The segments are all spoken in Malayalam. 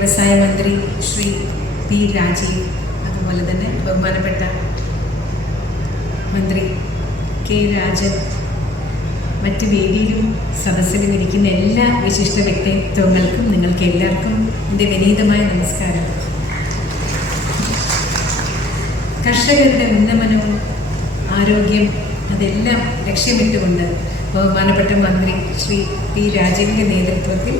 വ്യവസായ മന്ത്രി ശ്രീ പി രാജീവ് അതുപോലെ തന്നെ ബഹുമാനപ്പെട്ട മന്ത്രി കെ രാജൻ മറ്റ് വേദിയിലും സദസ്സിലും ഇരിക്കുന്ന എല്ലാ വിശിഷ്ട വ്യക്തിത്വങ്ങൾക്കും നിങ്ങൾക്ക് എല്ലാവർക്കും എന്റെ വിനീതമായ നമസ്കാരം. കർഷകരുടെ ഉന്നമനവും ആരോഗ്യം അതെല്ലാം ലക്ഷ്യമിട്ടുകൊണ്ട് ബഹുമാനപ്പെട്ട മന്ത്രി ശ്രീ പി രാജീവിന്റെ നേതൃത്വത്തിൽ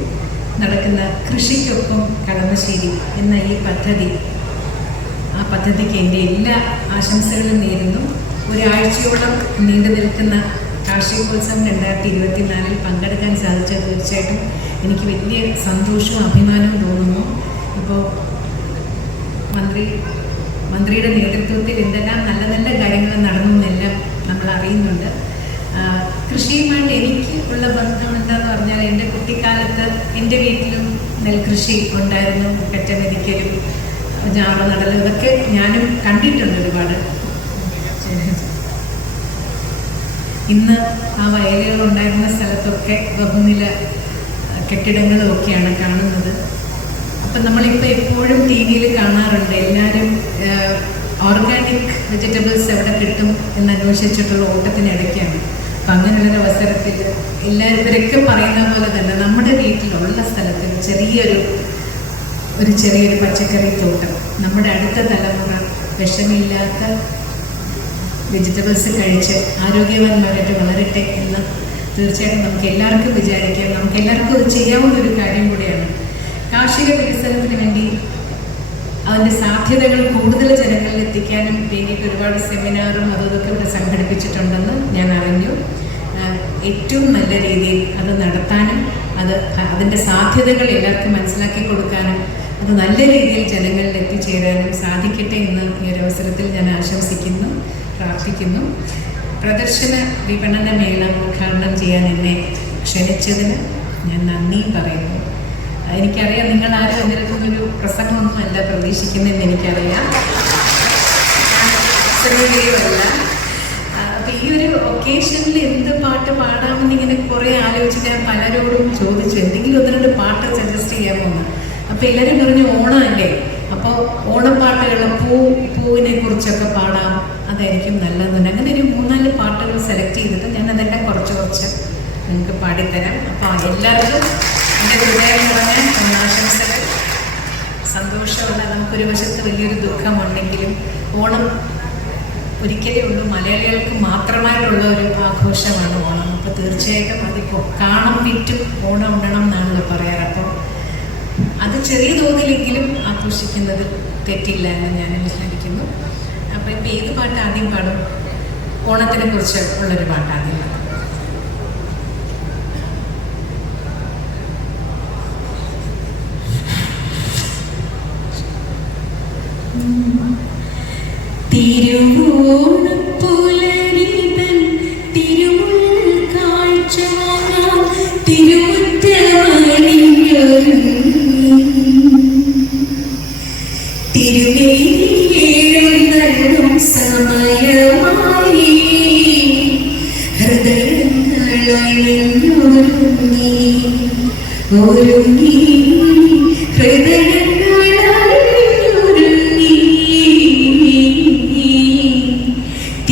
നടക്കുന്ന കൃഷിക്കൊപ്പം കളമശ്ശേരി എന്ന ഈ പദ്ധതി ആ പദ്ധതിക്ക് എന്റെ എല്ലാ ആശംസകളും നേരുന്നു. ഒരാഴ്ചയോളം നീണ്ടു നിൽക്കുന്ന കാർഷികോത്സവം രണ്ടായിരത്തി ഇരുപത്തിനാലിൽ പങ്കെടുക്കാൻ സാധിച്ചത് തീർച്ചയായിട്ടും എനിക്ക് വലിയ സന്തോഷവും അഭിമാനവും തോന്നുന്നു. ഇപ്പോൾ മന്ത്രി മന്ത്രിയുടെ നേതൃത്വത്തിൽ എന്തെല്ലാം നല്ല നല്ല കാര്യങ്ങൾ നടന്നു എന്നെല്ലാം നമ്മൾ അറിയുന്നുണ്ട്. കൃഷിയുമായിട്ട് എനിക്ക് ഉള്ള ബന്ധം എന്താന്ന് പറഞ്ഞാൽ എന്റെ കുട്ടിക്കാലത്ത് എന്റെ വീട്ടിലും നെൽകൃഷി ഉണ്ടായിരുന്നു. കറ്റ മെതിക്കലും ഞാറ നടലും ഇതൊക്കെ ഞാനും കണ്ടിട്ടുണ്ട് ഒരുപാട്. ഇന്ന് ആ വയലുകൾ ഉണ്ടായിരുന്ന സ്ഥലത്തൊക്കെ ബഹുനില കെട്ടിടങ്ങളും ഒക്കെയാണ് കാണുന്നത്. അപ്പം നമ്മളിപ്പോൾ എപ്പോഴും ടി വിയിൽ കാണാറുണ്ട് എല്ലാവരും ഓർഗാനിക് വെജിറ്റബിൾസ് എവിടെ കിട്ടും എന്ന് അന്വേഷിച്ചിട്ടുള്ള ഓട്ടത്തിനിടയ്ക്കാണ് അങ്ങനെയുള്ളൊരു അവസരത്തിൽ എല്ലാവരും പറയുന്ന പോലെ തന്നെ നമ്മുടെ വീട്ടിലുള്ള സ്ഥലത്തിൽ ചെറിയൊരു ഒരു ചെറിയൊരു പച്ചക്കറി തോട്ടം. നമ്മുടെ അടുത്ത തലമുറ വിഷമില്ലാത്ത വെജിറ്റബിൾസ് കഴിച്ച് ആരോഗ്യവാന്മാരായിട്ട് വളരട്ടെ എന്ന് തീർച്ചയായിട്ടും നമുക്ക് എല്ലാവർക്കും വിചാരിക്കാം. നമുക്ക് എല്ലാവർക്കും അത് ചെയ്യാവുന്ന ഒരു കാര്യം കൂടിയാണ്. കാർഷിക വികസനത്തിന് വേണ്ടി അതിന്റെ സാധ്യതകൾ കൂടുതൽ ജനങ്ങളിൽ എത്തിക്കാനും വേണ്ടിയിട്ട് ഒരുപാട് സെമിനാറും അതും ഇതൊക്കെ ഇവിടെ സംഘടിപ്പിച്ചിട്ടുണ്ടെന്ന് ഞാൻ അറിഞ്ഞു. ഏറ്റവും നല്ല രീതിയിൽ അത് നടത്താനും അത് അതിന്റെ സാധ്യതകൾ എല്ലാവർക്കും മനസ്സിലാക്കി കൊടുക്കാനും അത് നല്ല രീതിയിൽ ജനങ്ങളിൽ എത്തിച്ചേരാനും സാധിക്കട്ടെ എന്ന് ഈ ഒരു അവസരത്തിൽ ഞാൻ ആശംസിക്കുന്നു പ്രാർത്ഥിക്കുന്നു. പ്രദർശന വിപണന മേള ഉദ്ഘാടനം ചെയ്യാൻ എന്നെ ക്ഷണിച്ചതിന് ഞാൻ നന്ദി പറയുന്നു. എനിക്കറിയാം നിങ്ങൾ ആരും എന്നിടത്തുനിന്നൊരു പ്രസംഗമൊന്നുമല്ല പ്രതീക്ഷിക്കുന്നതെന്ന് എനിക്കറിയാം. ശ്രമിക്കുകയുമല്ല അപ്പം ഈ ഒരു ഒക്കേഷനിൽ എന്ത് പാട്ട് പാടാമെന്ന് ഇങ്ങനെ കുറേ ആലോചിച്ച് ഞാൻ പലരോടും ചോദിച്ചു. എന്തെങ്കിലും ഒന്ന് രണ്ട് പാട്ട് സജസ്റ്റ് ചെയ്യാമോന്ന് അപ്പം എല്ലാവരും പറഞ്ഞു ഓണമല്ലേ അപ്പോൾ ഓണപ്പാട്ടുകൾ പൂ പൂവിനെ കുറിച്ചൊക്കെ പാടാം. അതായിരിക്കും നല്ലതെന്ന് അങ്ങനെ ഒരു മൂന്നാൽ പാട്ടുകൾ സെലക്ട് ചെയ്തിട്ട് ഞാൻ അതെല്ലാം കുറച്ച് കുറച്ച് നിങ്ങൾക്ക് പാടിത്തരാം. അപ്പോൾ എല്ലാവർക്കും എന്റെ ഹൃദയം നിറഞ്ഞ ഓണാശംസകൾ സന്തോഷമുള്ള നമുക്കൊരു വശത്ത് വലിയൊരു ദുഃഖമുണ്ടെങ്കിലും ഓണം ഒരിക്കലേ ഉള്ളൂ. മലയാളികൾക്ക് മാത്രമായിട്ടുള്ള ഒരു ആഘോഷമാണ് ഓണം. അപ്പോൾ തീർച്ചയായിട്ടും അതിപ്പോൾ കാണം വിറ്റും ഓണം ഉണ്ടണം എന്നാണല്ലോ പറയാറ്. അപ്പോൾ അത് ചെറിയ തോതിലെങ്കിലും ആഘോഷിക്കുന്നത് തെറ്റില്ല എന്ന് ഞാൻ വിചാരിക്കുന്നു. അപ്പോൾ ഇപ്പോൾ ഏത് പാട്ട് ആദ്യം പാടും? ഓണത്തിനെ കുറിച്ച് ഉള്ളൊരു പാട്ട് തിരുവോണപ്പുലരിതൻ സമയമായി ഒരുങ്ങി ഹൃദയങ്ങളണിഞ്ഞൊരുങ്ങി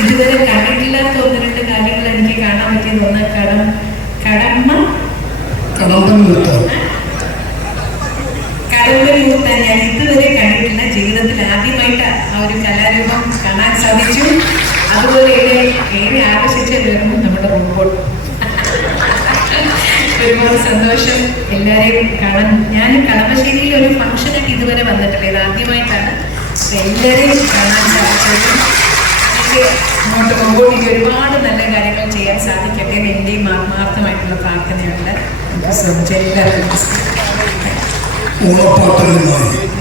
ഇതുവരെ കണ്ടിട്ടില്ലാത്ത ഒന്ന് രണ്ട് കാര്യങ്ങൾ എനിക്ക് കാണാൻ പറ്റിയത് ഒന്ന് കടം കടമ്മ കടമ്പ കടമ്പ ഞാൻ ഇതുവരെ കണ്ടിട്ടില്ല ജീവിതത്തിൽ ആദ്യമായിട്ട് ആ ഒരു കലാരൂപം കാണാൻ സാധിച്ചു. അതുപോലെ ഏറെ ഏറെ ആകർഷിച്ച വരുന്നു നമ്മുടെ റോബോട്ട് ഒരുപാട് സന്തോഷം എല്ലാവരെയും കാണാൻ. ഞാൻ കളമശ്ശേരിയിൽ ഒരു ഫംഗ്ഷനായിട്ട് ഇതുവരെ വന്നിട്ടില്ല. ഇത് ആദ്യമായിട്ടാണ്. എല്ലാവരെയും കാണാൻ സാധിച്ചത്. എനിക്ക് അങ്ങോട്ട് ഇനി ഒരുപാട് നല്ല കാര്യങ്ങൾ ചെയ്യാൻ സാധിക്കട്ടെ എന്ന് എന്റെയും ആത്മാർത്ഥമായിട്ടുള്ള പ്രാർത്ഥനയുണ്ട്. എല്ലാവർക്കും. ഓണപ്പാട്ടുകളുമായി